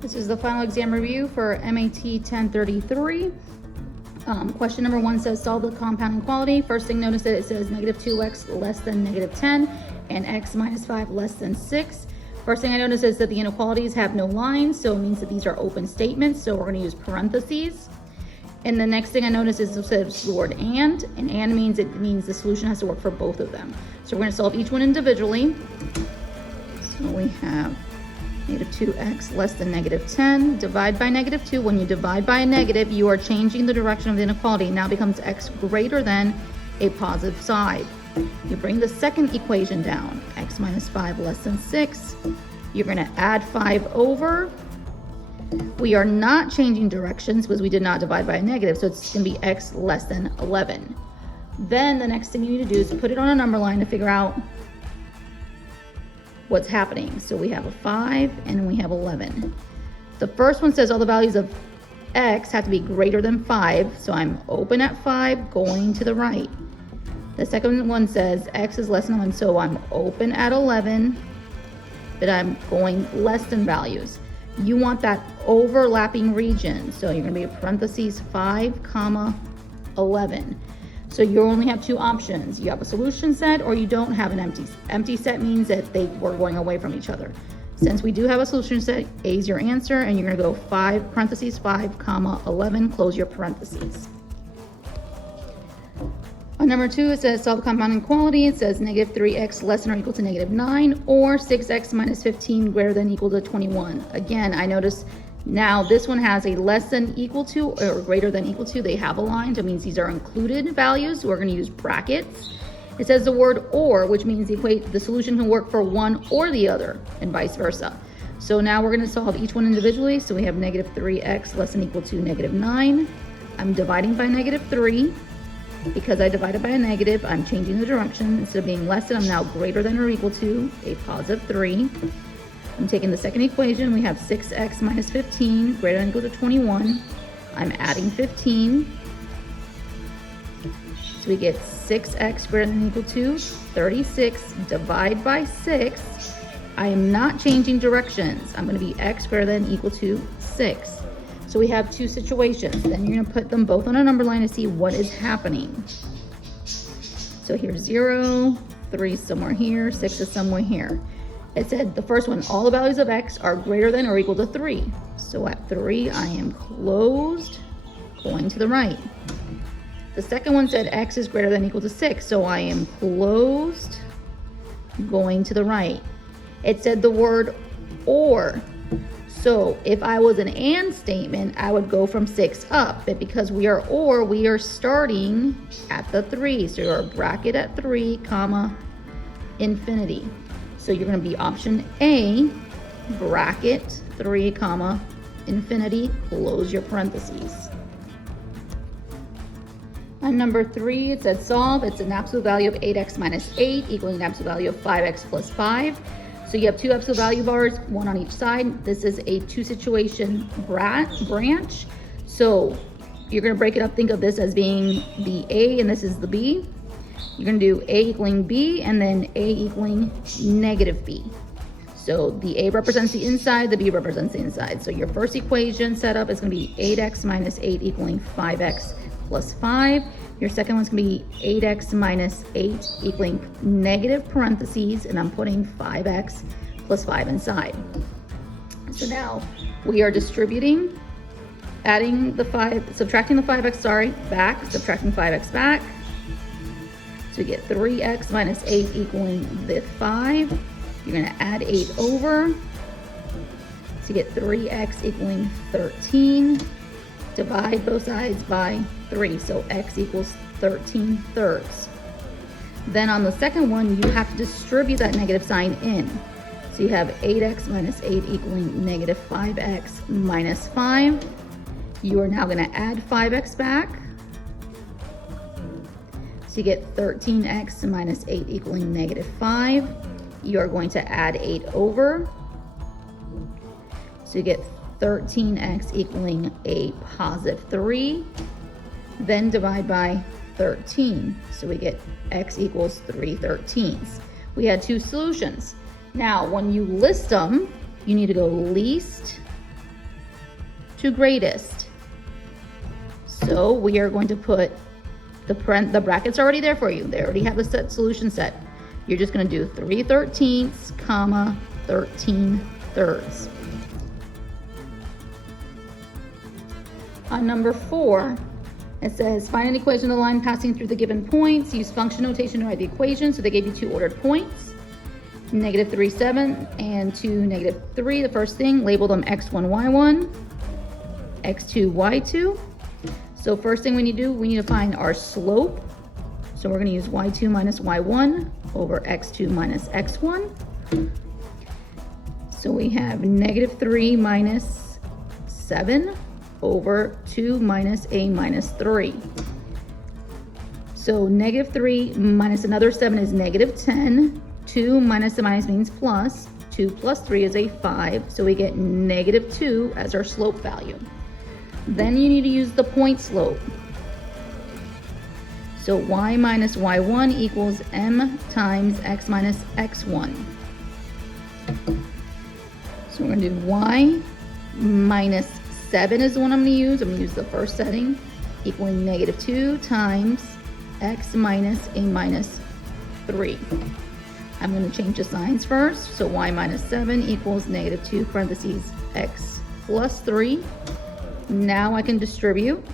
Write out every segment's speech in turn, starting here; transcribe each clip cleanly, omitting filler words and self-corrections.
This is the final exam review for MAT1033. Question number 1 says solve the compound inequality. First thing, notice that it says negative 2x less than negative 10 and x minus 5 less than 6. First thing I notice is that the inequalities have no lines, so it means that these are open statements, so we're going to use parentheses. And the next thing I notice is it says the word and means the solution has to work for both of them. So we're going to solve each one individually. So we have negative 2x less than negative 10, divide by negative 2. When you divide by a negative, you are changing the direction of the inequality. It now becomes x greater than a positive side. You bring the second equation down, x minus 5 less than 6. You're going to add 5 over. We are not changing directions because we did not divide by a negative, so it's going to be x less than 11. Then the next thing you need to do is put it on a number line to figure out what's happening. So we have a 5 and we have 11. The first one says all the values of x have to be greater than 5, so I'm open at 5 going to the right. The second one says x is less than 11, so I'm open at 11, but I'm going less than values. You want that overlapping region, so you're going to be parentheses 5 comma 11. So you only have two options. You have a solution set or you don't have an empty set means that they were going away from each other. Since we do have a solution set, A is your answer, and you're going to go 5 parentheses 5 comma 11, close your parentheses. On number 2, it says solve the compound inequality. It says negative 3x less than or equal to negative 9 or 6x minus 15 greater than or equal to 21. Again, I notice now this one has a less than equal to or greater than equal to. They have a line, so it means these are included values. We're going to use brackets. It says the word or, which means the solution can work for one or the other and vice versa. So now we're going to solve each one individually. So we have negative 3x less than or equal to negative 9. I'm dividing by negative 3. Because I divided by a negative, I'm changing the direction. Instead of being less than, I'm now greater than or equal to a positive 3. I'm taking the second equation. We have 6x minus 15 greater than or equal to 21. I'm adding 15. So we get 6x greater than or equal to 36. Divide by 6. I am not changing directions. I'm going to be x greater than or equal to 6. So we have two situations. Then you're going to put them both on a number line to see what is happening. So here's 0, 3 is somewhere here, 6 is somewhere here. It said the first one, all the values of x are greater than or equal to 3. So at 3, I am closed, going to the right. The second one said x is greater than or equal to 6. So I am closed, going to the right. It said the word or. So if I was an and statement, I would go from 6 up, but because we are or, we are starting at the 3. So you're a bracket at 3 comma infinity. So you're going to be option A, bracket 3 comma infinity, close your parentheses. On number 3, it said solve. It's an absolute value of 8x minus 8 equaling an absolute value of 5x plus 5. So you have two absolute value bars, one on each side. This is a two situation branch. So you're going to break it up. Think of this as being the A and this is the B. You're going to do A equaling B and then A equaling negative B. So the A represents the inside, the B represents the inside. So your first equation setup is going to be 8x minus 8 equaling 5x plus 5. Your second one's going to be 8x minus 8 equaling negative parentheses, and I'm putting 5x plus 5 inside. So now we are distributing, adding the 5, subtracting the 5x, back, subtracting 5x back. So we get 3x minus 8 equaling the 5. You're going to add 8 over. So you get 3x equaling 13. Divide both sides by 3, so x equals 13 thirds. Then on the second one, you have to distribute that negative sign in. So you have 8x minus 8 equaling negative 5x minus 5. You are now going to add 5x back. So you get 13x minus 8 equaling negative 5. You are going to add 8 over. So you get 13x equaling a positive 3, then divide by 13. So we get x equals 3/13. We had two solutions. Now, when you list them, you need to go least to greatest. So we are going to put the brackets already there for you. They already have a set solution set. You're just going to do 3/13, comma, 13/3. On number 4, it says find an equation of the line passing through the given points. Use function notation to write the equation. So they gave you two ordered points, -3, 7, and 2, -3. The first thing, label them x1, y1, x2, y2. So first thing we need to do, we need to find our slope. So we're going to use y2 minus y1 over x2 minus x1. So we have -3 minus 7 over 2 minus a minus 3. So -3 minus another 7 is -10. 2 minus a minus means plus. 2 plus 3 is a 5. So we get -2 as our slope value. Then you need to use the point slope. So y minus y1 equals m times x minus x1. So we're going to do y minus 7 is the one I'm going to use. I'm going to use the first setting, equaling -2 times x minus a minus 3. I'm going to change the signs first. So y minus 7 equals -2 parentheses x plus 3. Now I can distribute.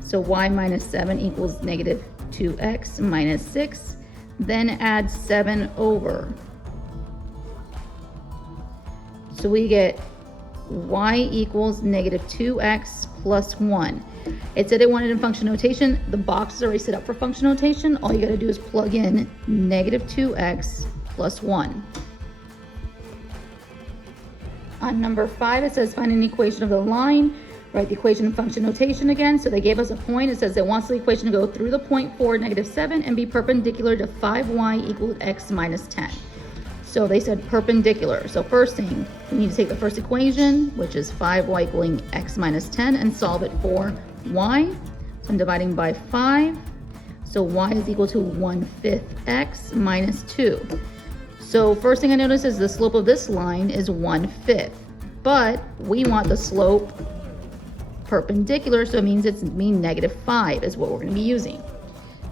So y minus 7 equals -2x minus 6. Then add 7 over. So we get y equals -2x plus 1. It said it wanted in function notation. The box is already set up for function notation. All you got to do is plug in -2x plus 1. On number 5, it says find an equation of the line. Write the equation in function notation again. So they gave us a point. It says it wants the equation to go through the point 4, -7, and be perpendicular to 5y equal x minus 10. So they said perpendicular. So first thing, we need to take the first equation, which is 5y equaling x minus 10, and solve it for y. So I'm dividing by 5. So y is equal to 1/5 x minus 2. So first thing I notice is the slope of this line is 1/5. But we want the slope perpendicular, so it means it's -5 is what we're going to be using.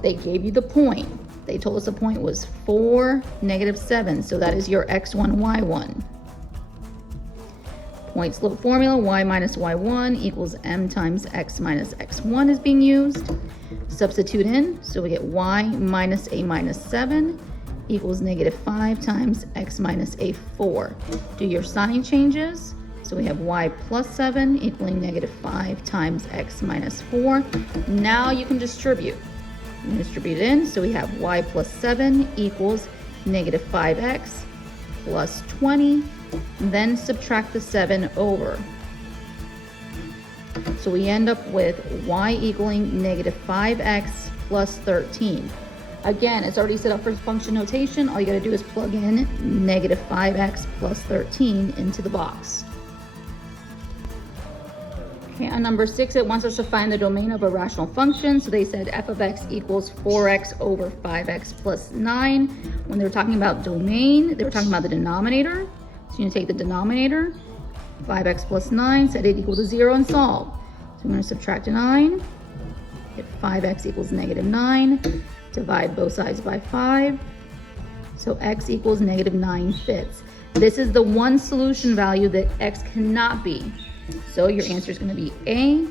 They gave you the point. They told us the point was 4, -7, so that is your x1, y1. Point slope formula, y minus y1 equals m times x minus x1 is being used. Substitute in, so we get y minus a minus 7 equals -5 times x minus a 4. Do your sign changes. So we have y plus 7 equaling -5 times x minus 4. Now you can distribute. You can distribute it in. So we have y plus 7 equals -5x plus 20. Then subtract the 7 over. So we end up with y equaling -5x plus 13. Again, it's already set up for function notation. All you got to do is plug in -5x plus 13 into the box. Okay, on number 6, it wants us to find the domain of a rational function. So they said f of x equals 4x over 5x plus 9. When they were talking about domain, they were talking about the denominator. So you take the denominator, 5x plus 9, set it equal to 0 and solve. So I'm going to subtract 9, get 5x equals -9, divide both sides by 5. So x equals -9/5. This is the one solution value that x cannot be. So your answer is going to be A,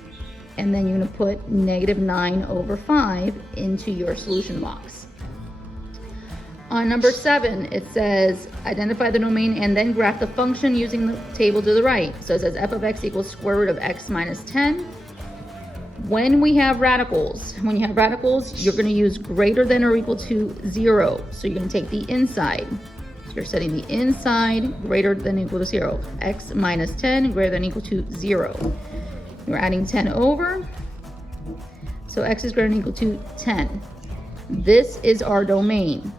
and then you're going to put -9 over 5 into your solution box. On number 7, it says identify the domain and then graph the function using the table to the right. So it says f of x equals square root of x minus 10. When we have radicals, you're going to use greater than or equal to 0. So you're going to take the inside. So you're setting the inside greater than or equal to 0. X minus 10 greater than or equal to 0. You're adding 10 over. So x is greater than or equal to 10. This is our domain.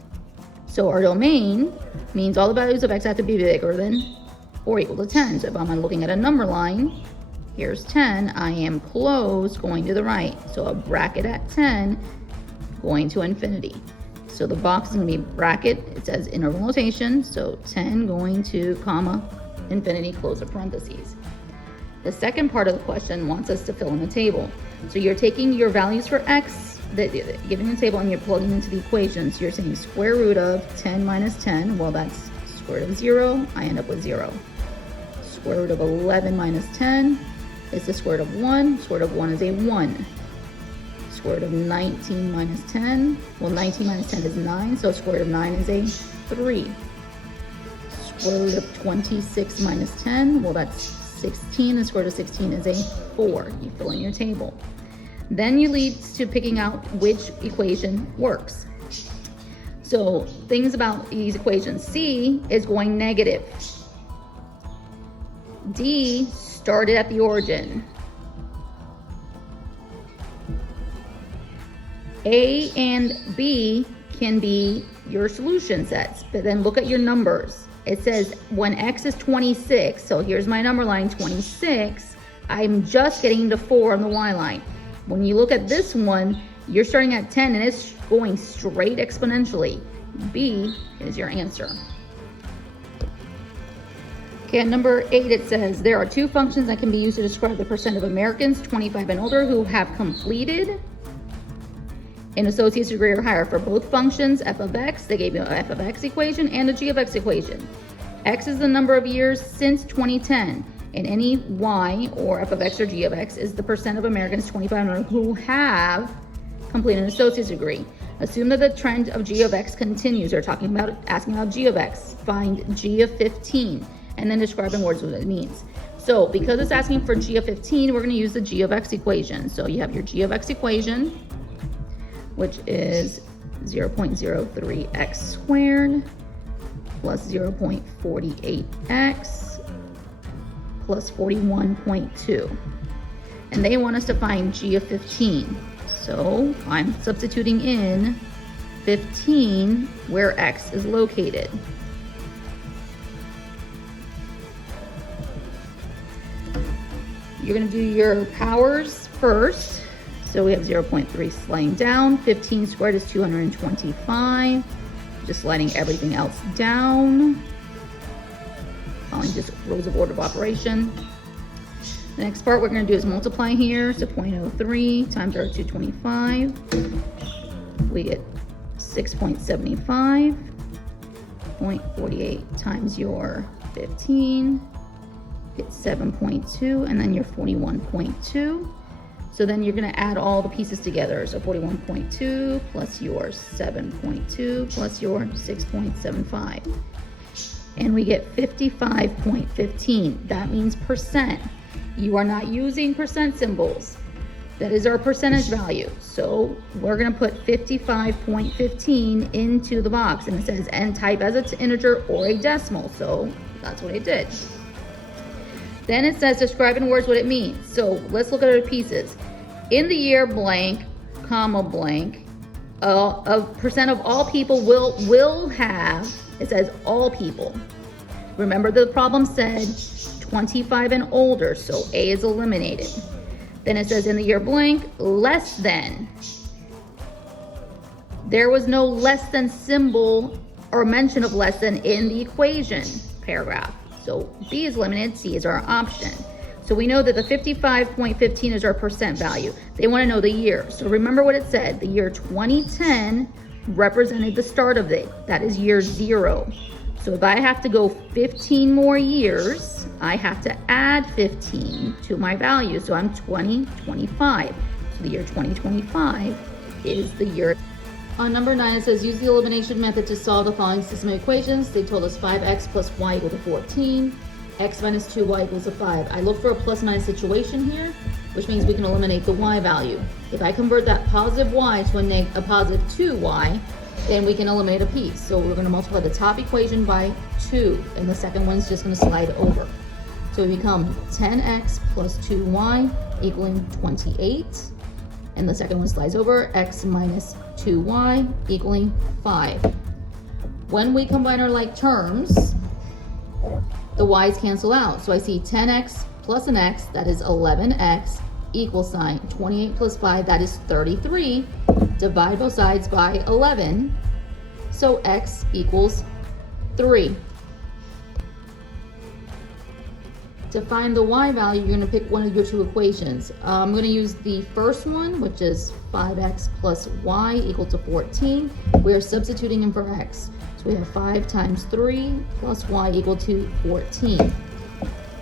So our domain means all the values of x have to be bigger than or equal to 10. So if I'm looking at a number line, here's 10, I am close going to the right. So a bracket at 10 going to infinity. So the box is going to be bracket, it says interval notation, so 10 going to comma, infinity, close of parentheses. The second part of the question wants us to fill in the table. So you're taking your values for x, given the table, and you're plugging into the equation. So you're saying square root of 10 minus 10, well, that's square root of 0, I end up with 0. Square root of 11 minus 10 is the square root of 1. Square root of 1 is a 1. Square root of 19 minus 10, well, 19 minus 10 is 9, so square root of 9 is a 3. Square root of 26 minus 10, well, that's 16, and square root of 16 is a 4. You fill in your table. Then you lead to picking out which equation works. So things about these equations: C is going negative. D started at the origin. A and B can be your solution sets, but then look at your numbers. It says when x is 26, so here's my number line, 26, I'm just getting to 4 on the y line. When you look at this one, you're starting at 10 and it's going straight exponentially. B is your answer. Okay, at number 8, it says there are two functions that can be used to describe the percent of Americans 25 and older who have completed an associate's degree or higher. For both functions, f of x, they gave you an f of x equation and a g of x equation. X is the number of years since 2010, and any y, or f of x or g of x, is the percent of Americans 25 and older who have completed an associate's degree. Assume that the trend of g of x continues. They're asking about g of x. Find g of 15, and then describe in words what it means. So because it's asking for g of 15, we're going to use the g of x equation. So you have your g of x equation, which is 0.03x squared plus 0.48x plus 41.2. And they want us to find g of 15. So I'm substituting in 15 where x is located. You're going to do your powers first. So we have 0.3 sliding down, 15 squared is 225. Just sliding everything else down. Following just rules of order of operation. The next part we're going to do is multiply here. So 0.03 times our 225. We get 6.75. 0.48 times your 15. Get 7.2, and then your 41.2. So then you're going to add all the pieces together. So 41.2 plus your 7.2 plus your 6.75. And we get 55.15. That means percent. You are not using percent symbols. That is our percentage value. So we're going to put 55.15 into the box. And it says n type as an integer or a decimal. So that's what it did. Then it says describe in words what it means. So let's look at our pieces. In the year blank, comma blank, a percent of all people will have, it says all people. Remember the problem said 25 and older, so A is eliminated. Then it says in the year blank, less than. There was no less than symbol or mention of less than in the equation paragraph. So B is eliminated, C is our option. So we know that the 55.15 is our percent value. They want to know the year. So remember what it said. The year 2010 represented the start of it. That is year 0. So if I have to go 15 more years, I have to add 15 to my value. So I'm 2025. So the year 2025 is the year. On number 9, it says use the elimination method to solve the following system of equations. They told us 5x plus y equal to 14, x minus 2y equals to 5. I look for a plus minus situation here, which means we can eliminate the y value. If I convert that positive y to a positive 2y, then we can eliminate a piece. So we're going to multiply the top equation by 2, and the second one's just going to slide over. So we become 10x plus 2y equaling 28. And the second one slides over, x minus 2y equaling 5. When we combine our like terms, the y's cancel out. So I see 10x plus an x, that is 11x, equal sign. 28 plus 5, that is 33. Divide both sides by 11. So x equals 3. To find the y value, you're going to pick one of your two equations. I'm going to use the first one, which is 5x plus y equal to 14. We are substituting in for x. So we have 5 times 3 plus y equal to 14.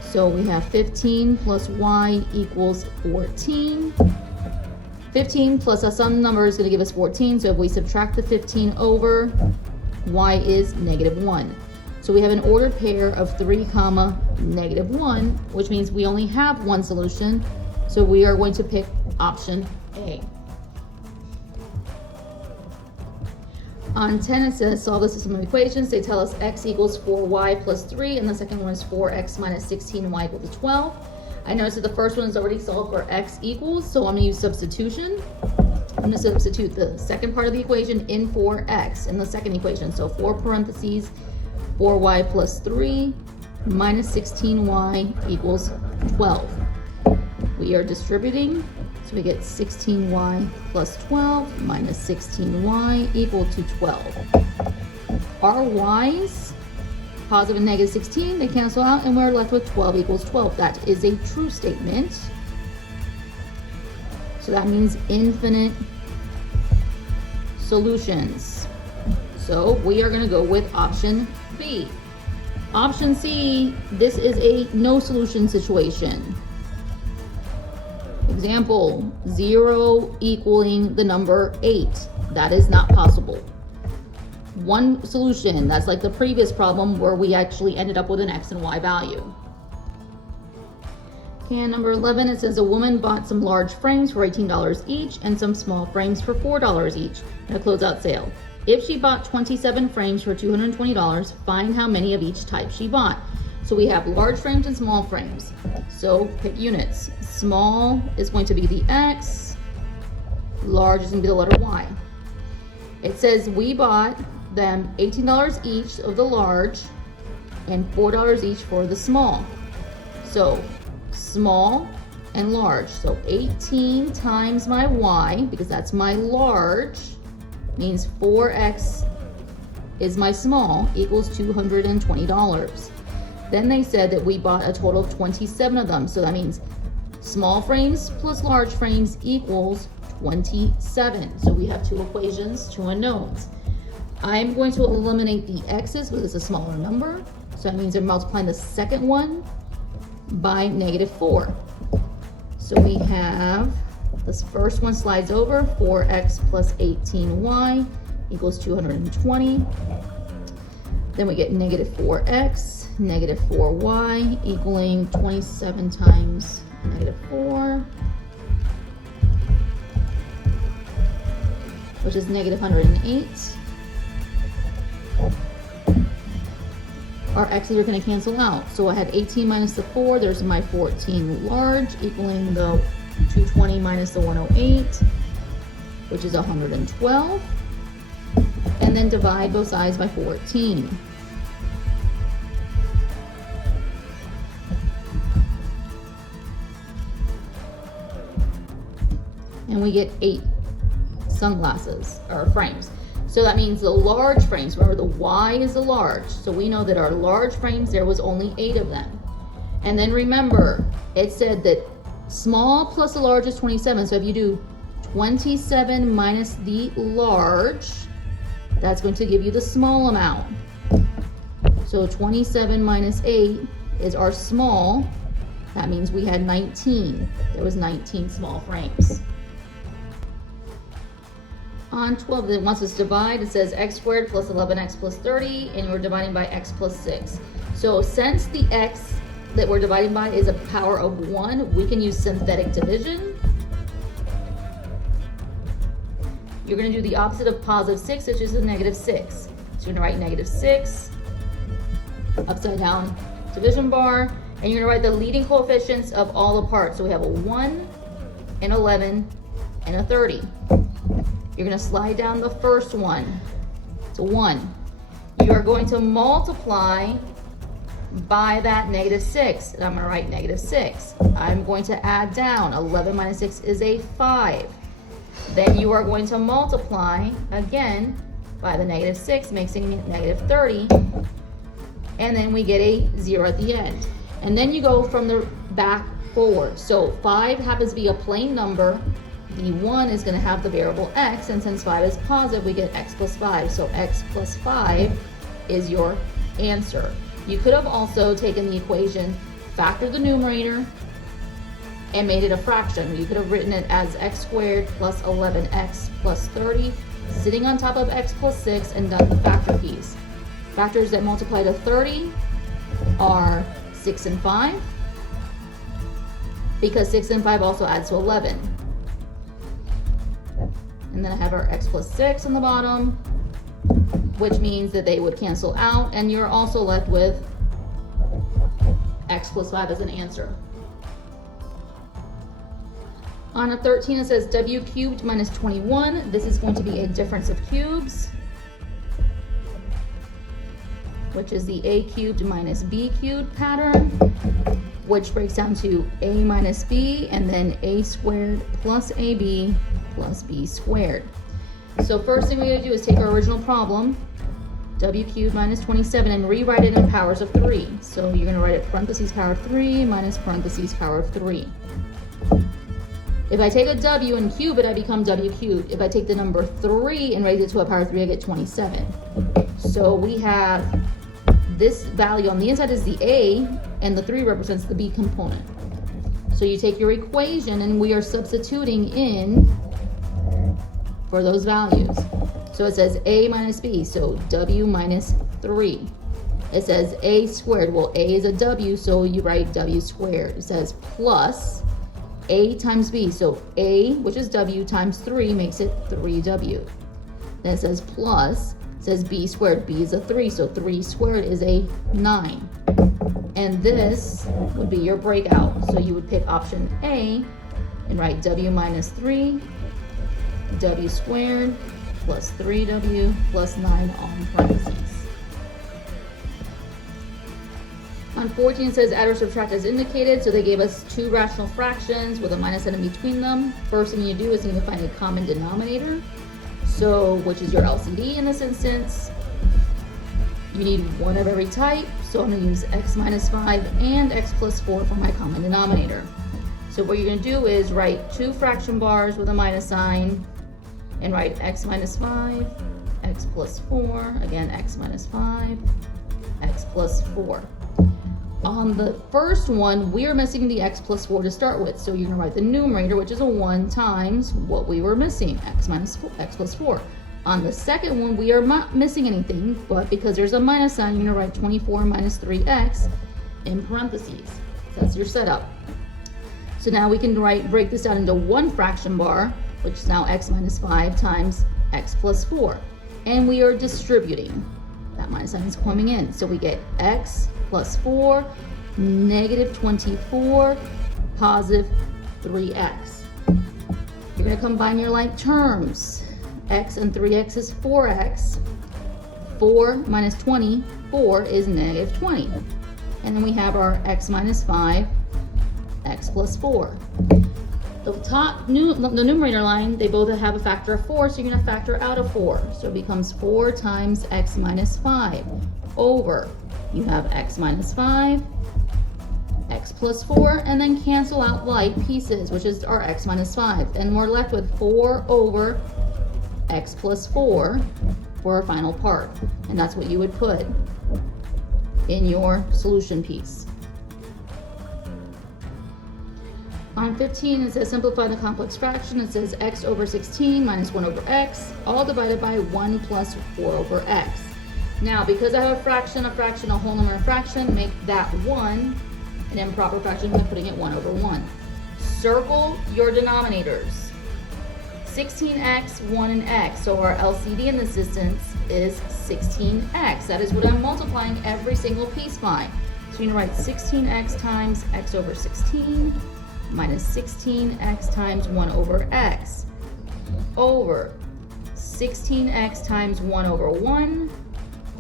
So we have 15 plus y equals 14. 15 plus some number is going to give us 14. So if we subtract the 15 over, y is -1. So we have an ordered pair of 3, -1, which means we only have one solution. So we are going to pick option A. On 10, it says solve the system of equations. They tell us x equals 4y plus 3, and the second one is 4x minus 16 and y equal to 12. I noticed that the first one is already solved for x equals, so I'm going to use substitution. I'm going to substitute the second part of the equation in for x in the second equation. So 4 parentheses 4y plus 3 minus 16y equals 12. We are distributing, so we get 16y plus 12 minus 16y equal to 12. Our y's, positive and negative 16, they cancel out, and we're left with 12 equals 12. That is a true statement. So that means infinite solutions. So we are going to go with option B. Option C, this is a no solution situation. Example, 0 equaling the number 8. That is not possible. One solution, that's like the previous problem where we actually ended up with an x and y value. Can number 11, it says a woman bought some large frames for $18 each and some small frames for $4 each in a closeout sale. If she bought 27 frames for $220, find how many of each type she bought. So we have large frames and small frames. So pick units. Small is going to be the x, large is going to be the letter y. It says we bought them $18 each of the large and $4 each for the small. So small and large. So 18 times my y, because that's my large, means 4x is my small, equals $220. Then they said that we bought a total of 27 of them. So that means small frames plus large frames equals 27. So we have two equations, two unknowns. I'm going to eliminate the x's because it's a smaller number. So that means I'm multiplying the second one by -4. So we have, this first one slides over, 4x plus 18y equals 220. Then we get -4x, -4y equaling 27 times -4, which is -108. Our x's are going to cancel out. So I had 18 minus the 4, there's my 14 large, equaling the 220 minus the 108, which is 112. And then divide both sides by 14. And we get 8 sunglasses, or frames. So that means the large frames, remember the y is the large. So we know that our large frames, there was only 8 of them. And then remember, it said that small plus the large is 27. So if you do 27 minus the large, that's going to give you the small amount. So 27 minus 8 is our small. That means we had 19. There was 19 small frames. On 12, it wants us to divide. It says x squared plus 11x plus 30, and we're dividing by x plus 6. So since the x that we're dividing by is a power of 1, we can use synthetic division. You're going to do the opposite of positive 6, which is a -6. So you're going to write -6, upside down division bar, and you're going to write the leading coefficients of all the parts. So we have a 1, an 11, and a 30. You're going to slide down the first one. It's a 1. You are going to multiply by that -6. And I'm going to write -6. I'm going to add down. 11 minus 6 is a 5. Then you are going to multiply again by the -6, making it -30. And then we get a 0 at the end. And then you go from the back forward. So 5 happens to be a plain number. The 1 is going to have the variable x, and since 5 is positive, we get x plus 5. So x plus 5 is your answer. You could have also taken the equation, factored the numerator, and made it a fraction. You could have written it as x squared plus 11x plus 30, sitting on top of x plus 6, and done the factor keys. Factors that multiply to 30 are 6 and 5, because 6 and 5 also adds to 11. And then I have our x plus 6 on the bottom, which means that they would cancel out, and you're also left with x plus 5 as an answer. On a 13, it says w cubed minus 21. This is going to be a difference of cubes, which is the a cubed minus b cubed pattern, which breaks down to a minus b, and then a squared plus ab plus b squared. So first thing we're going to do is take our original problem, w cubed minus 27, and rewrite it in powers of 3. So you're going to write it parentheses power of 3 minus parentheses power of 3. If I take a w and cube it, I become w cubed. If I take the number 3 and raise it to a power of 3, I get 27. So we have this value on the inside is the a, and the 3 represents the b component. So you take your equation, and we are substituting in for those values. So it says a minus b, so w minus 3. It says a squared, well a is a w, so you write w squared. It says plus a times b, so a, which is w, times 3 makes it 3w. Then it says plus, it says b squared, b is a 3, so 3 squared is a 9. And this would be your breakout. So you would pick option A and write w minus 3, w squared, plus 3w plus 9 on parentheses. On 14, it says add or subtract as indicated. So they gave us 2 rational fractions with a minus sign in between them. First thing you do is you need to find a common denominator, so which is your LCD in this instance. You need one of every type, so I'm going to use x minus 5 and x plus 4 for my common denominator. So what you're going to do is write 2 fraction bars with a minus sign, and write x minus 5, x plus 4, again x minus 5, x plus 4. On the first one, we are missing the x plus 4 to start with, so you're going to write the numerator, which is a 1 times what we were missing, x plus 4. On the second one, we are not missing anything, but because there's a minus sign, you're going to write 24 minus 3x in parentheses. So that's your setup. So now we can break this down into 1 fraction bar, which is now x minus 5 times x plus 4. And we are distributing. That minus sign is coming in. So we get x plus 4, negative 24, positive 3x. You're going to combine your like terms. X and 3x is 4x. 4 minus 24 is negative 20. And then we have our x minus 5, x plus 4. The top the numerator line, they both have a factor of 4, so you're going to factor out of 4. So it becomes 4 times x minus 5 over, you have x minus 5, x plus 4, and then cancel out like pieces, which is our x minus 5. Then we're left with 4 over x plus 4 for our final part. And that's what you would put in your solution piece. On 15, it says simplify the complex fraction. It says x over 16 minus 1 over x, all divided by 1 plus 4 over x. Now, because I have a fraction, a whole number, a fraction, make that 1 an improper fraction by putting it 1 over 1. Circle your denominators. 16x, 1, and x. So our LCD in this instance is 16x. That is what I'm multiplying every single piece by. So you're going to write 16x times x over 16 minus 16x times 1 over x over 16x times 1 over 1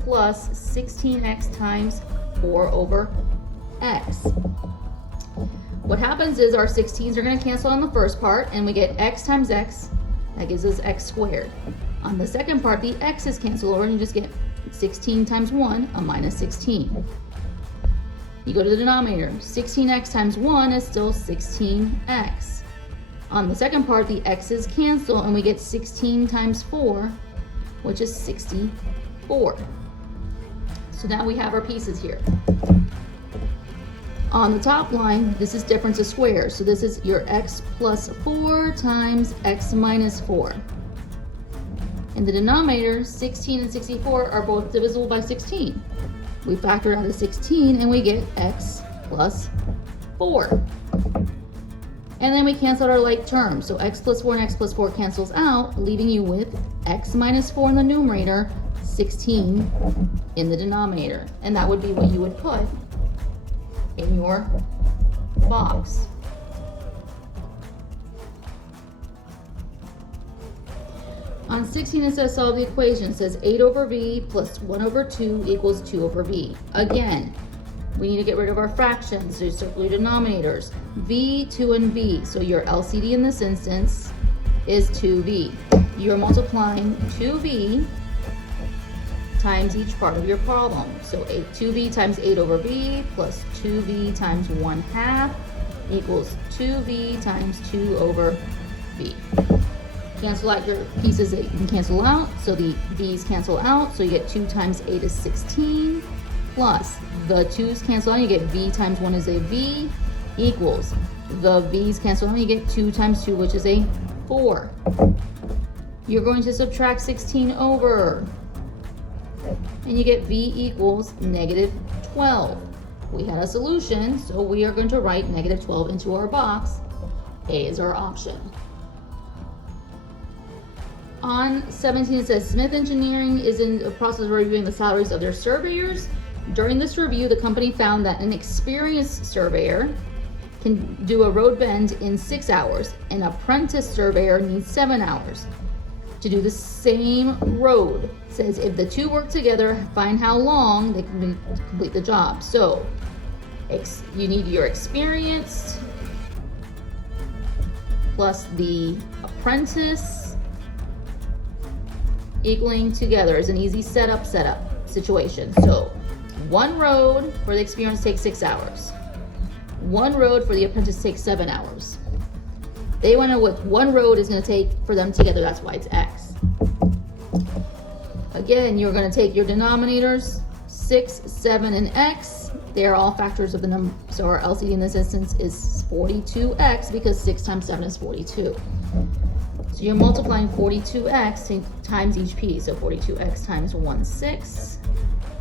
plus 16x times 4 over x. What happens is our 16s are going to cancel on the first part, and we get x times x. That gives us x squared. On the second part, the x's cancel over, and you just get 16 times 1, a minus 16. You go to the denominator. 16x times 1 is still 16x. On the second part, the x's cancel and we get 16 times 4, which is 64. So now we have our pieces here. On the top line, this is difference of squares. So this is your x plus 4 times x minus 4. In the denominator, 16 and 64 are both divisible by 16. We factor out the 16 and we get x plus 4. And then we cancel out our like terms. So x plus 4 and x plus 4 cancels out, leaving you with x minus 4 in the numerator, 16 in the denominator. And that would be what you would put in your box. On 16, it says solve the equation. It says 8 over b plus 1 over 2 equals 2 over b. Again, we need to get rid of our fractions, so circle your denominators. v, 2, and v. So your LCD in this instance is 2v. You're multiplying 2v times each part of your problem. So 2v times 8 over b plus 2v times 1/2 equals 2v times 2 over b. Cancel out your pieces that you can cancel out. So the v's cancel out. So you get 2 times 8 is 16. Plus the 2's cancel out. You get v times 1 is a v equals. The v's cancel out. You get 2 times 2, which is a 4. You're going to subtract 16 over. And you get v equals negative 12. We had a solution, so we are going to write negative 12 into our box. A is our option. On 17, it says Smith Engineering is in the process of reviewing the salaries of their surveyors. During this review, the company found that an experienced surveyor can do a road bend in 6 hours. An apprentice surveyor needs 7 hours to do the same road. It says if the two work together, find how long they can complete the job. So you need your experienced plus the apprentice equaling together is an easy setup situation. So one road for the experienced takes 6 hours. One road for the apprentice takes 7 hours. They want to know what one road is going to take for them together. That's why it's x. Again, you're going to take your denominators, 6, 7, and x. They are all factors of the number. So our LCD in this instance is 42x because 6 times 7 is 42. So you're multiplying 42x times each piece. So 42x times 1/6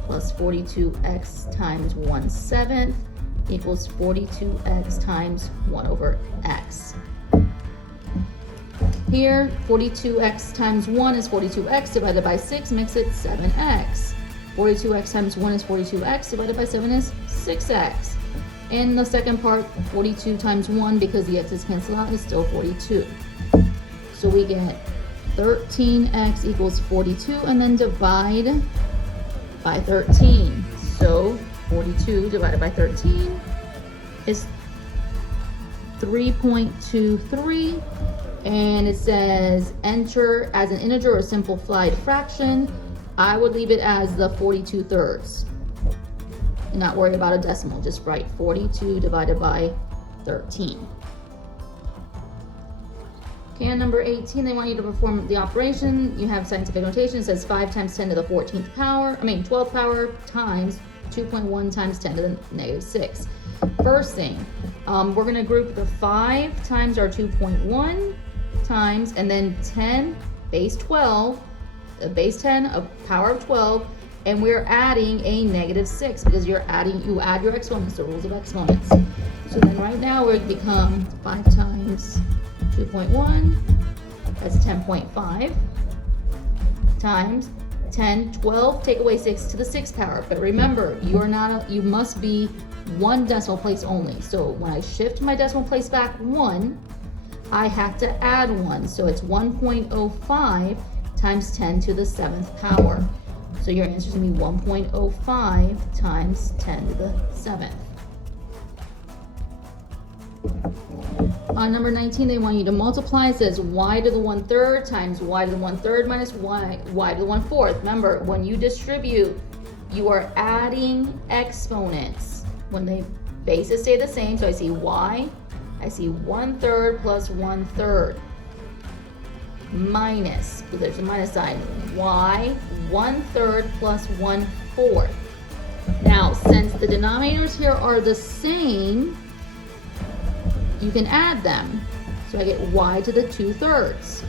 plus 42x times 1/7 equals 42x times 1 over x. Here, 42x times 1 is 42x divided by 6 makes it 7x. 42x times 1 is 42x divided by 7 is 6x. In the second part, 42 times 1, because the x's cancel out, is still 42. So we get 13x equals 42 and then divide by 13. So 42 divided by 13 is 3.23. And it says enter as an integer or simplified fraction. I would leave it as the 42/3 and not worry about a decimal. Just write 42 divided by 13. Okay, on number 18, they want you to perform the operation. You have scientific notation. It says 5 times 10 to the 12th power times 2.1 times 10 to the negative 6. First thing, we're going to group the 5 times our 2.1 times, and then 10 base 12, base 10 of power of 12, and we're adding a negative 6 because you add your exponents, the rules of exponents. So then right now we become 5 times 2.1, that's 10.5, times 10, 12, take away 6 to the 6th power. But remember, you must be one decimal place only. So when I shift my decimal place back 1, I have to add 1. So it's 1.05 times 10 to the 7th power. So your answer is going to be 1.05 times 10 to the 7th. On number 19, they want you to multiply. It says y to the 1/3 times y to the 1/3 minus y to the 1/4. Remember, when you distribute, you are adding exponents. when the bases stay the same. So I see y, I see 1/3 plus 1/3 minus, so there's a minus sign, y 1/3 plus 1/4. Now, since the denominators here are the same, you can add them. So I get y to the 2/3.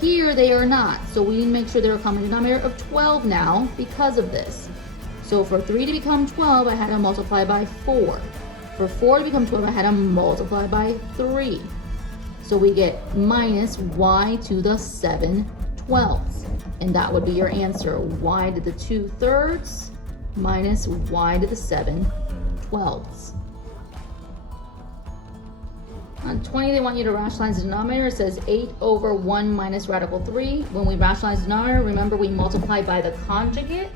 Here they are not, so we need to make sure they're a common denominator of 12 now because of this. So for 3 to become 12, I had to multiply by 4. For 4 to become 12, I had to multiply by 3. So we get minus y to the 7/12. And that would be your answer, y to the 2/3 minus y to the 7/12. On 20, they want you to rationalize the denominator. It says 8/1 minus radical 3. When we rationalize the denominator, remember we multiply by the conjugate,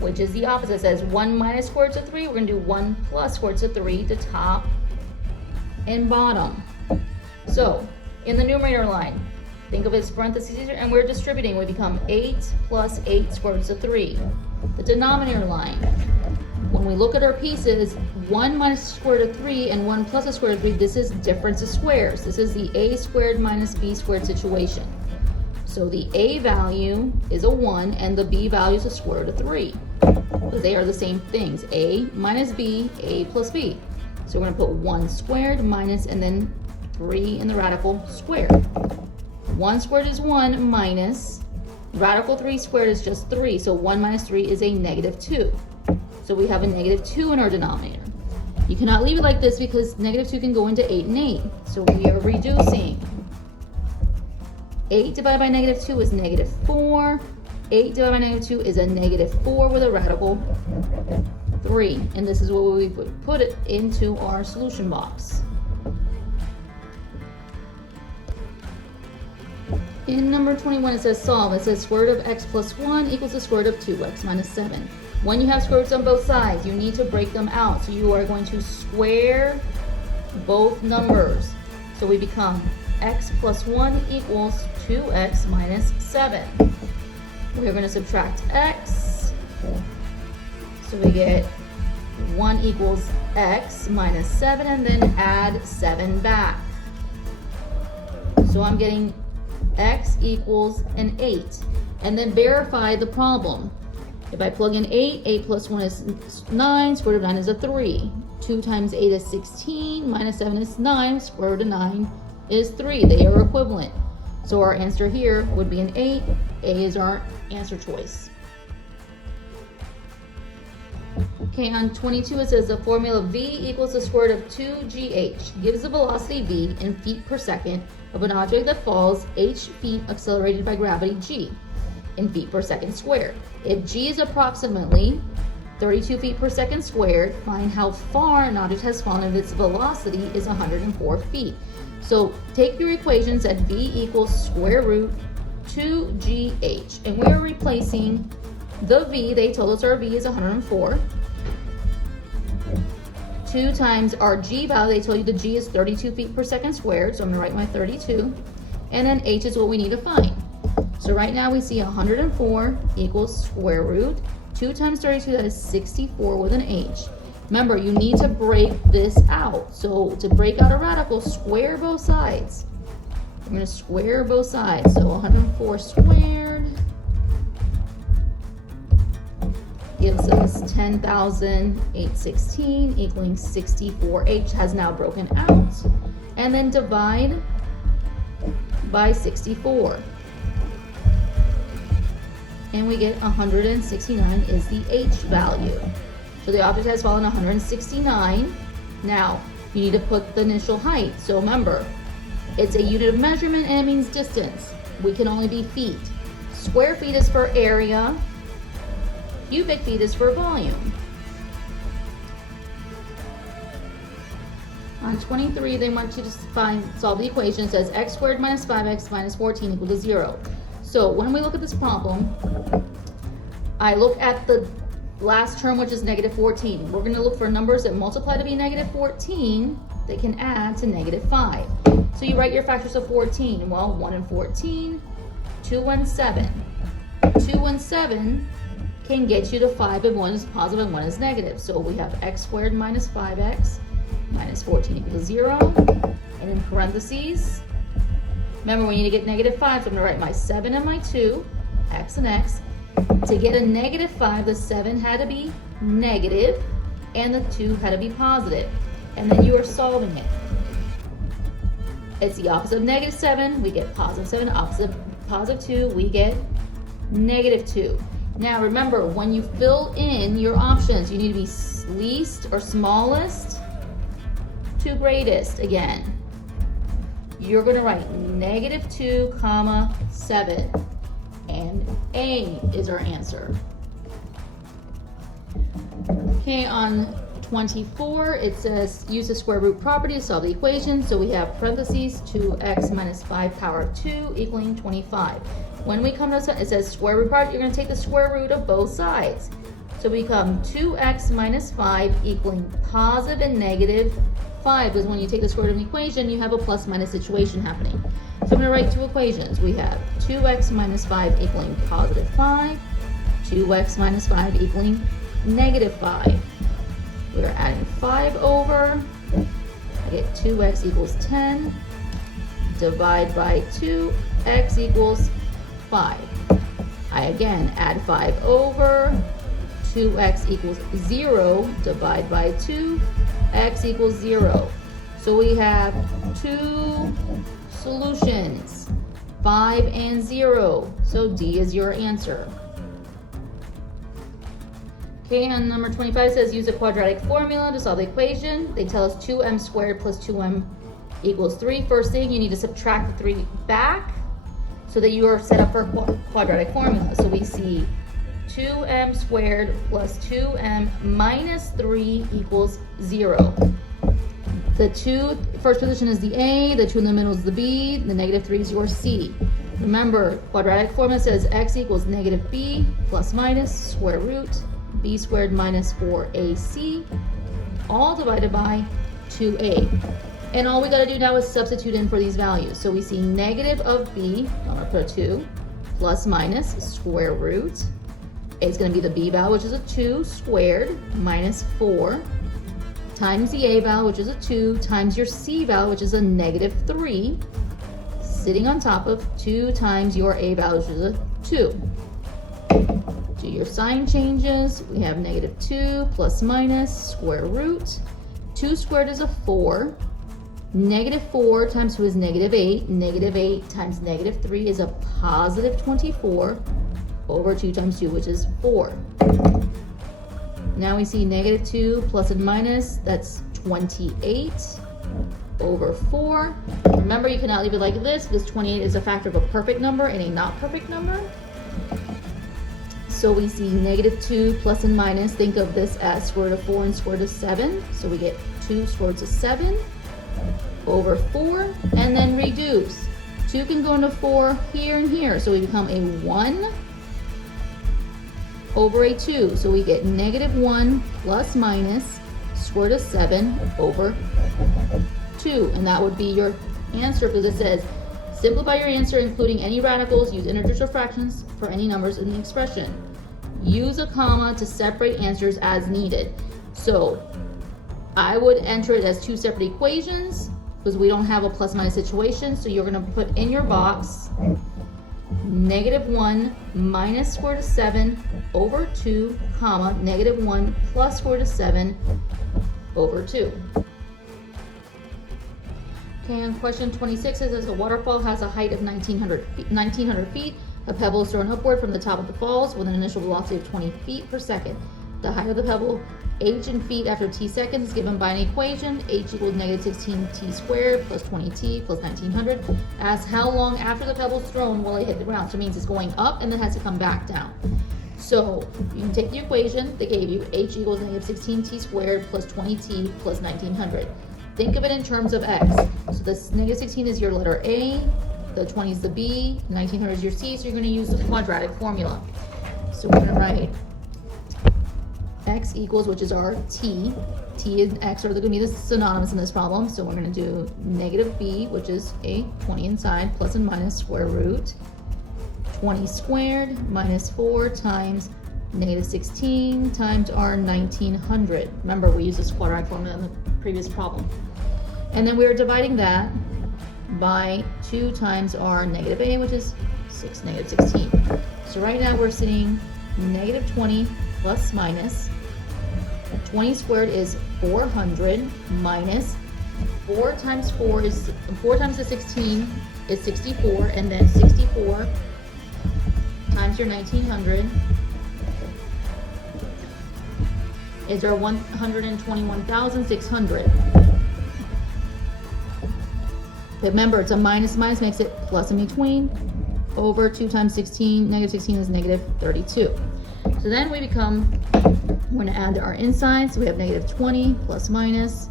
which is the opposite. It says 1 minus square root of 3. We're going to do 1 plus square root of 3 to top and bottom. So, in the numerator line, think of it as parentheses here, and we're distributing. We become 8 plus 8 square roots of 3. The denominator line, when we look at our pieces, 1 minus the square root of 3 and 1 plus the square root of 3, this is difference of squares. This is the a squared minus b squared situation. So the a value is a 1 and the b value is a square root of 3. Because they are the same things, a minus b, a plus b. So we're going to put 1 squared minus and then 3 in the radical squared. 1 squared is 1 minus, radical 3 squared is just 3, so 1 minus 3 is a negative 2. So we have a negative 2 in our denominator. You cannot leave it like this because negative 2 can go into 8 and 8. So we are reducing. 8 divided by negative 2 is negative 4. 8 divided by negative 2 is a negative 4 with a radical 3. And this is what we would put it into our solution box. In number 21, it says solve. It says square root of x plus 1 equals the square root of 2x minus 7. When you have square roots on both sides, you need to break them out. So you are going to square both numbers. So we become x plus 1 equals 2x minus 7. We're going to subtract x. So we get 1 equals x minus 7 and then add 7 back. So I'm getting x equals an 8. And then verify the problem. If I plug in 8, 8 plus 1 is 9, square root of 9 is a 3. 2 times 8 is 16, minus 7 is 9, square root of 9 is 3. They are equivalent. So our answer here would be an 8. A is our answer choice. Okay, on 22 it says the formula V equals the square root of 2gh gives the velocity v in feet per second of an object that falls h feet accelerated by gravity g in feet per second squared. If g is approximately 32 feet per second squared, find how far an object has fallen if its velocity is 104 feet. So take your equations at v equals square root 2gh, and we're replacing the v. They told us our v is 104. 2 times our g value, they told you the g is 32 feet per second squared, so I'm going to write my 32. And then h is what we need to find. So right now we see 104 equals square root 2 times 32, that is 64 with an h. Remember, you need to break this out. So to break out a radical, square both sides. I'm going to square both sides. So 104 squared gives us 10,816 equaling 64. H has now broken out. And then divide by 64. And we get 169 is the h value. So the object has fallen 169. Now, you need to put the initial height. So remember, it's a unit of measurement and it means distance. We can only be feet. Square feet is for area. Cubic feet is for volume. On 23, they want you to solve the equation. It says x squared minus 5x minus 14 equal to 0. So when we look at this problem, I look at the last term, which is negative 14. We're going to look for numbers that multiply to be negative 14 that can add to negative 5. So you write your factors of 14. Well, 1 and 14, 2 and 7. 2 and 7 can get you to 5 and 1 is positive and 1 is negative. So we have x squared minus 5x minus 14 equals 0. And in parentheses, remember we need to get negative 5, so I'm going to write my 7 and my 2, x and x. To get a negative 5, the 7 had to be negative and the 2 had to be positive. And then you are solving it. It's the opposite of negative 7, we get positive 7, opposite positive 2, we get negative 2. Now remember, when you fill in your options, you need to be least or smallest to greatest again. You're going to write negative 2, comma 7, and A is our answer. Okay, on 24, it says use the square root property to solve the equation. So we have parentheses 2x minus 5 power 2 equaling 25. When we come to it says square root property, you're going to take the square root of both sides. So we become 2x minus 5 equaling positive and negative 5, because when you take the square root of an equation, you have a plus minus situation happening. So I'm going to write two equations. We have 2x minus 5 equaling positive 5, 2x minus 5 equaling negative 5. We are adding 5 over. I get 2x equals 10. Divide by 2, x equals 5. I again add 5 over. 2x equals 0. Divide by 2, x equals 0. So we have two solutions, 5 and 0. So D is your answer. Okay, and number 25 says use a quadratic formula to solve the equation. They tell us 2m squared plus 2m equals 3. First thing, you need to subtract the 3 back so that you are set up for a quadratic formula. So we see 2m squared plus 2m minus 3 equals 0. The 2, first position is the A, the 2 in the middle is the B, the negative 3 is your C. Remember, quadratic formula says x equals negative b plus minus square root b squared minus 4ac, all divided by 2a. And all we got to do now is substitute in for these values. So we see negative of b, I'm going to put a 2, plus minus square root. It's going to be the b value, which is a 2, squared, minus 4, times the a value, which is a 2, times your c value, which is a negative 3, sitting on top of 2 times your a value, which is a 2. Do your sign changes. We have negative 2 plus minus square root. 2 squared is a 4. Negative 4 times 2 is negative 8. Negative 8 times negative 3 is a positive 24 over 2 times 2, which is 4. Now we see negative 2 plus and minus, that's 28 over 4. Remember, you cannot leave it like this because 28 is a factor of a perfect number and a not perfect number. So we see negative 2 plus and minus. Think of this as square root of 4 and square root of 7. So we get 2 square root of 7 over 4, and then reduce. 2 can go into 4 here and here. So we become a 1 over a 2. So we get negative 1 plus minus square root of 7 over 2. And that would be your answer, because it says simplify your answer including any radicals, use integers or fractions for any numbers in the expression. Use a comma to separate answers as needed. So I would enter it as two separate equations because we don't have a plus minus situation. So you're going to put in your box negative 1 minus square root of 7 over 2, comma, negative 1 plus square root of 7 over 2. Okay, and question 26 says a waterfall has a height of 1900 feet. A pebble is thrown upward from the top of the falls with an initial velocity of 20 feet per second. The height of the pebble, h in feet after t seconds, is given by an equation, h equals negative 16t squared plus 20t plus 1900. Asks how long after the pebble is thrown will it hit the ground. So it means it's going up and then has to come back down. So you can take the equation they gave you, h equals negative 16t squared plus 20t plus 1900. Think of it in terms of x. So this negative 16 is your letter A, the 20 is the B, 1900 is your C, so you're going to use the quadratic formula. So we're going to write x equals, which is our t. T and x are going to be the synonymous in this problem, so we're going to do negative b, which is a 20 inside, plus and minus square root 20 squared minus 4 times 20 negative 16 times our 1900. Remember, we used this quadratic formula in the previous problem. And then we are dividing that by 2 times our negative a, which is negative 16. So right now we're sitting negative 20 plus minus. 20 squared is 400 minus 4 times the 16 is 64, and then 64 times your 1900 is our 121,600. Remember, it's a minus makes it plus in between, over 2 times 16, negative 16 is negative 32. So then we're going to add our insides. So we have negative 20 plus minus.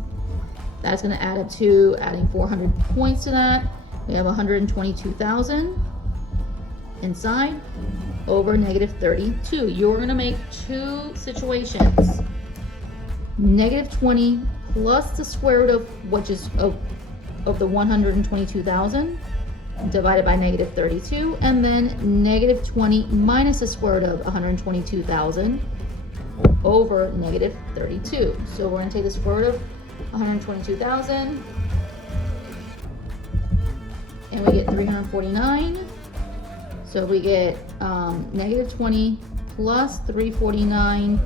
That's going to add up to adding 400 points to that. We have 122,000 inside over negative 32. You're going to make two situations. Negative 20 plus the square root of, which is of the 122,000 divided by negative 32, and then negative 20 minus the square root of 122,000 over negative 32. So we're going to take the square root of 122,000 and we get 349. So we get negative 20 plus 349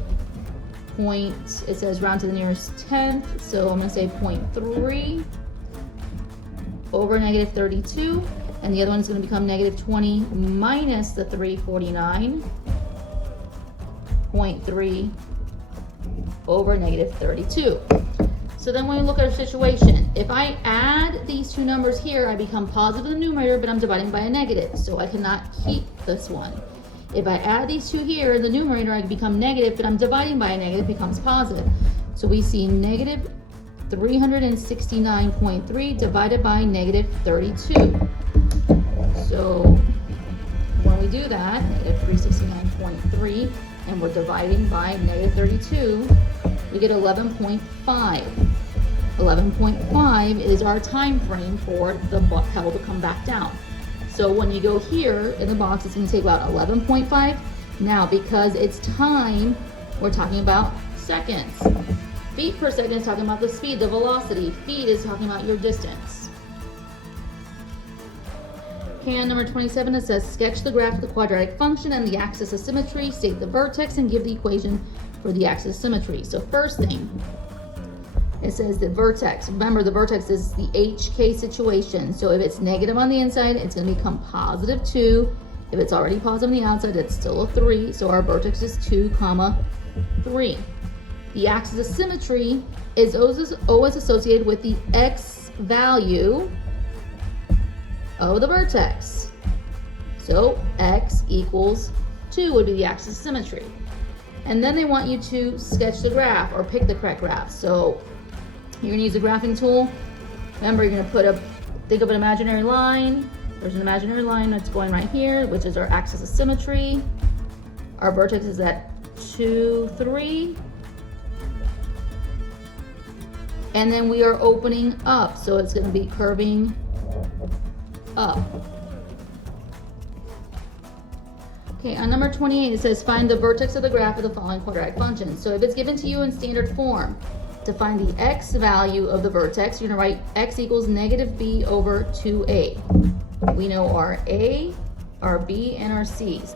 point, it says round to the nearest tenth, so I'm going to say 0.3 over negative 32, and the other one's going to become negative 20 minus the 349, 0.3 over negative 32. So then when we look at our situation, if I add these two numbers here, I become positive in the numerator, but I'm dividing by a negative, so I cannot keep this one. If I add these two here in the numerator, I become negative, but I'm dividing by a negative, becomes positive. So we see negative 369.3 divided by negative 32. So when we do that, negative 369.3, and we're dividing by negative 32, we get 11.5. 11.5 is our time frame for the pedal to come back down. So when you go here in the box, it's going to take about 11.5. Now, because it's time, we're talking about seconds. Feet per second is talking about the speed, the velocity. Feet is talking about your distance. Okay, on number 27, it says sketch the graph of the quadratic function and the axis of symmetry, state the vertex, and give the equation for the axis of symmetry. So first thing, it says the vertex. Remember, the vertex is the HK situation. So if it's negative on the inside, it's going to become positive 2. If it's already positive on the outside, it's still a 3. So our vertex is 2, 3. The axis of symmetry is always associated with the x value of the vertex. So x equals 2 would be the axis of symmetry. And then they want you to sketch the graph or pick the correct graph. So you're going to use a graphing tool. Remember, you're going to think of an imaginary line. There's an imaginary line that's going right here, which is our axis of symmetry. Our vertex is at 2, 3. And then we are opening up, so it's going to be curving up. Okay, on number 28, it says find the vertex of the graph of the following quadratic function. So if it's given to you in standard form, to find the x value of the vertex, you're going to write x equals negative b over 2a. We know our a, our b, and our c's.